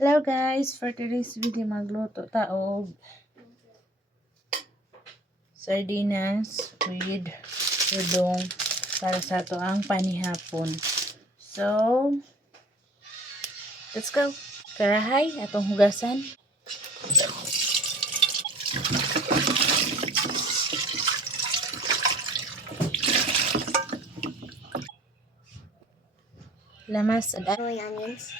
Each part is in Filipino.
Hello guys, for today's video magluto taog sardinas with udong para sa to ang panihapon. So, let's go. Karahay atong hugasan. Lamas at onions.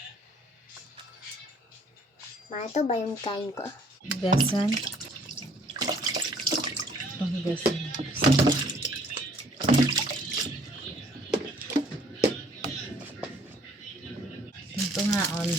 Ito ba yung kain ko? hugasan. Itong hugasan. Ito nga on.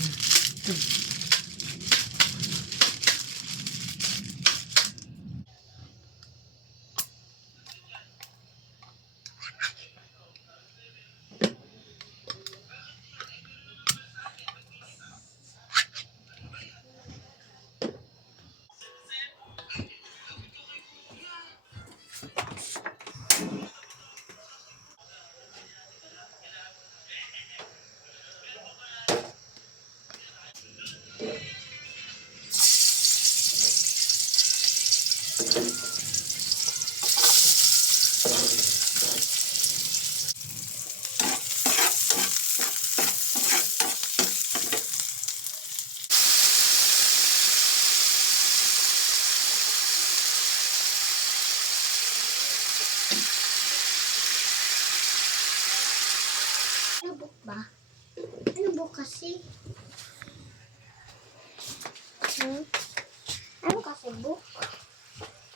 Ano book ba? Ano book kasi? Ano kasi book?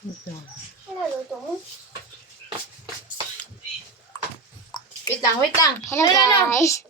Ito. Ano luto mo? Wait lang. Hello guys!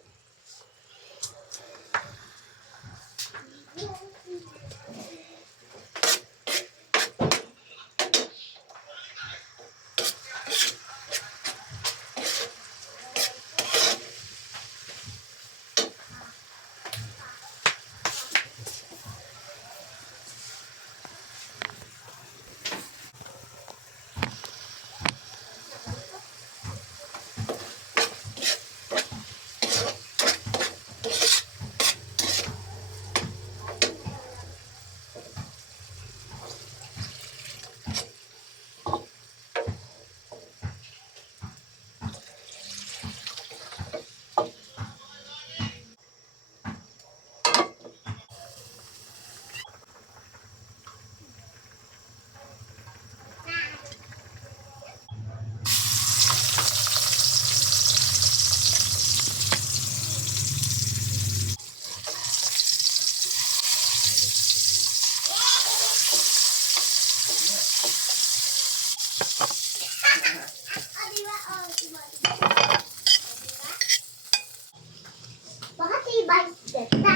Bakit i-vice ganda?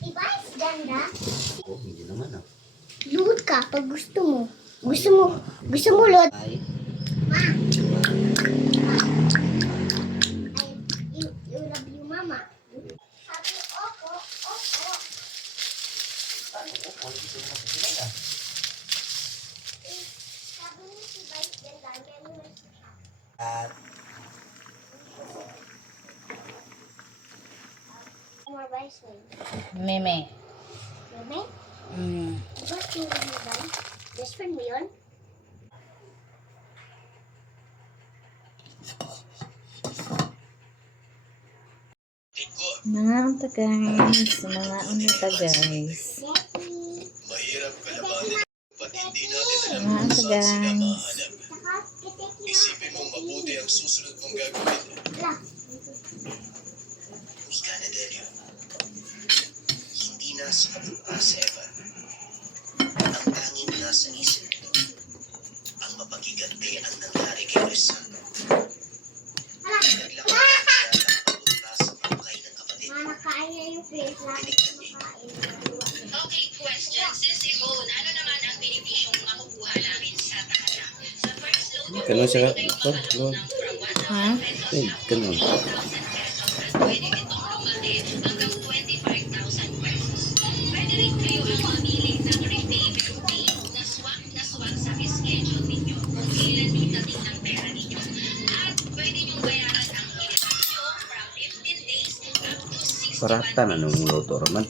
I-vice ganda? Oh, hindi naman ah. Load ka pag gusto mo. Gusto mo load? Ay, Ma. You love you, mama. Sabi, opo. ano ko, hindi ko naman kilala. Sabi mo si Vice ganda, meron siya. At, More Vice name. Meme. Meme? Mm. Ba't yung Vice? Best friend mo yun? Mga unta guys. Mga unta guys. Mahirap kalabanin at hindi natin alam Mga kung unta saan sila guys. mahanap. Saka, kiteki na. Isipin mong mabuti ang susunod mong gagawin. Wala. Ika na, Delio. Hindi nasa katapa si Evan. Ang tanging nasa isip nito, ang mapagiganti ang nangyari kay Rizal. Naglakad siya ng papunta sa bukay ng kapatid. Mama, kain na yung face. Lagi ko makain. Okay, question. Sis Yvonne, ano naman ang benepisyong makukuha namin sa tala? Sa first load, ganun siya. kayo Oh, makatulong Lord. from 1,000 Ha? pesos Eh, ganun. 1,000 pesos at pwede itong lumaki hanggang 25,000 pesos. Pwede rin kayo ang mamili ng repayment date na swak sa schedule ninyo kung kailan ditating ng pera ninyo. At pwede nyo bayaran ang ginagawa nyo from 15 days up to 61 Paratan, days. anong luto raman?